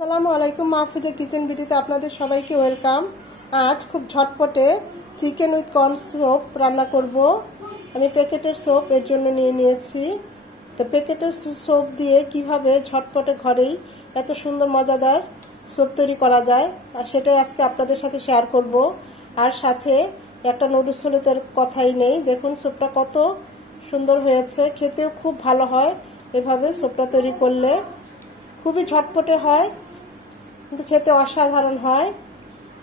আসসালামু আলাইকুম, মাহফুজা কিচেন বিউটিতে আপনাদের সবাইকে ওয়েলকাম। আজ খুব ঝটপটে চিকেন উইথ কর্ন স্যুপ রান্না করব। আমি প্যাকেটের স্যুপ এর জন্য নিয়ে নিয়েছি। তো প্যাকেটের স্যুপ দিয়ে কিভাবে ঝটপটে ঘরেই এত সুন্দর মজাদার স্যুপ তৈরি করা যায় আর সেটাই আজকে আপনাদের সাথে শেয়ার করব। আর সাথে একটা নুডলস হলে তো কথাই নেই। দেখুন স্যুপটা কত সুন্দর হয়েছে, খেতেও খুব ভালো হয়। এভাবে স্যুপটা তৈরি করলে খুবই ঝটপটে হয়, কিন্তু খেতে অসাধারণ হয়।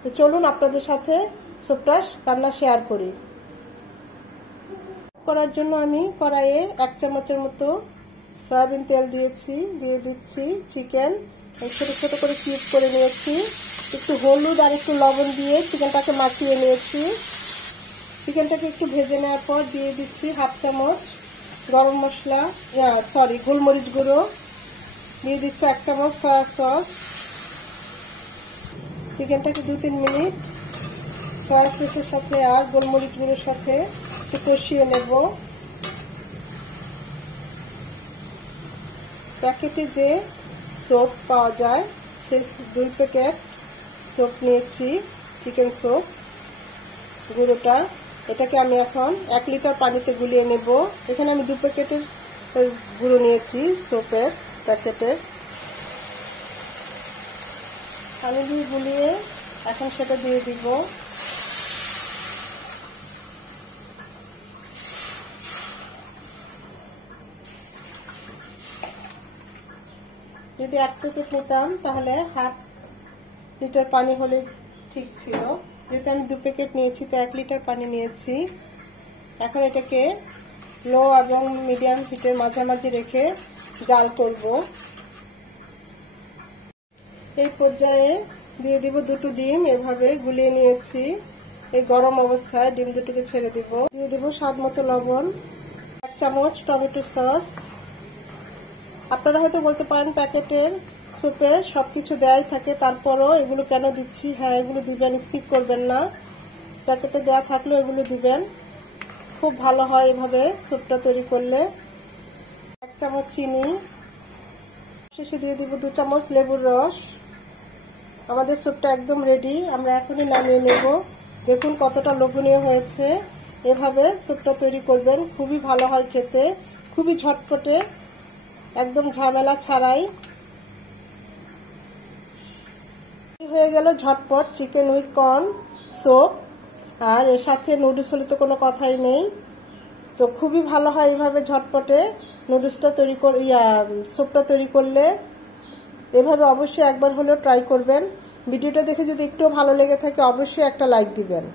তো চলুন আপনাদের সাথে স্যুপটা রান্না শেয়ার করি। করার জন্য আমি কড়াইয়ে 1 চামচের মতো সয়াবিন তেল দিয়ে দিচ্ছি চিকেন ছোট ছোট করে কিউব করে নিয়েছি। একটু হলুদ আর একটু লবণ দিয়ে চিকেনটাকে মাখিয়ে নিয়েছি। চিকেনটাকে একটু ভেজে নেওয়ার পর দিয়ে দিচ্ছি 1/2 চামচ গরম মশলা, গোলমরিচ গুঁড়ো, দিয়ে দিচ্ছি 1 চামচ সয়া সস। চিকেনটাকে 2-3 মিনিট সয়া সসের সাথে আর গোলমরিচ গুঁড়োর সাথে একটু কষিয়ে নেব। প্যাকেটে যে সোপ পাওয়া যায় সেই 2 প্যাকেট সোপ নিয়েছি, চিকেন সোপ গুঁড়োটা। এটাকে আমি এখন 1 লিটার পানিতে গুলিয়ে নেব। এখানে আমি 2 প্যাকেটের গুঁড়ো নিয়েছি সোপের প্যাকেটের। পানি দিয়ে গুলিয়ে এখন সেটা দিয়ে দিব। যদি 1 প্যাকেট নিতাম তাহলে 1/2 লিটার পানি হলে ঠিক ছিল। যেহেতু আমি 2 প্যাকেট নিয়েছি তো 1 লিটার পানি নিয়েছি। এখন এটাকে লো এবং মিডিয়াম হিটের মাঝামাঝি রেখে জাল করব। এই পর্যায়ে দিয়ে দিব 2টো ডিম, এভাবে গুলিয়ে নিয়েছি। এই গরম অবস্থায় ডিম দুটোকে ছেড়ে দিব। দিয়ে দিব স্বাদ মতো লবণ, 1 চামচ টমেটো সস। আপনারা হয়তো বলতে পারেন প্যাকেটের স্যুপে সবকিছু দেয়াই থাকে, তারপরও এগুলো কেন দিচ্ছি? হ্যাঁ, এগুলো দিবেন, স্কিপ করবেন না। প্যাকেটে দেয়া থাকলেও এগুলো দিবেন, খুব ভালো হয় এভাবে স্যুপটা তৈরি করলে। 1 চামচ চিনি, শেষে দিয়ে দিব 2 চামচ লেবুর রস। আমাদের স্যুপটা একদম রেডি, আমরা এখনই নামিয়ে নেব। দেখুন কতটা লোভনীয় হয়েছে। এভাবে স্যুপটা তৈরি করবেন, খুবই ভালো হয় খেতে, খুবই ঝটপটে, একদম ঝামেলা ছাড়াই। হয়ে গেল ঝটপট চিকেন উইথ কর্ন স্যুপ। আর এর সাথে নুডলস হলে তো কোনো কথাই নেই। তো খুবই ভালো হয় এইভাবে ঝটপটে নুডলসটা তৈরি করে স্যুপটা তৈরি করলে। এভাবে অবশ্যই একবার হলেও ট্রাই করবেন। ভিডিওটা দেখে যদি একটু ভালো লেগে থাকে অবশ্যই একটা লাইক দিবেন।